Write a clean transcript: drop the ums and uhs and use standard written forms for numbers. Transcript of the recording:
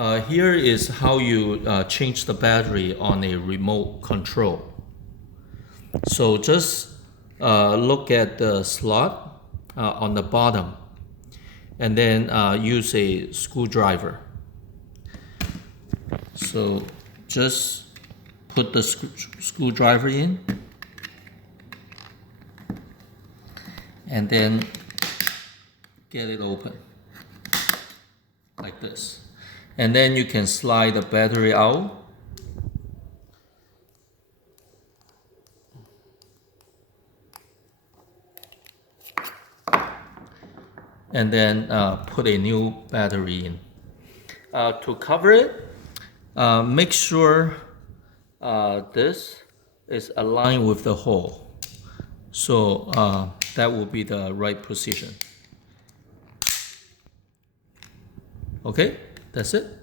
Here is how you change the battery on a remote control. So just look at the slot on the bottom and then use a screwdriver. So just put the screwdriver in and then get it open like this. And then you can slide the battery out. And then put a new battery in. To cover it, make sure this is aligned with the hole. So that will be the right position. Okay, that's it.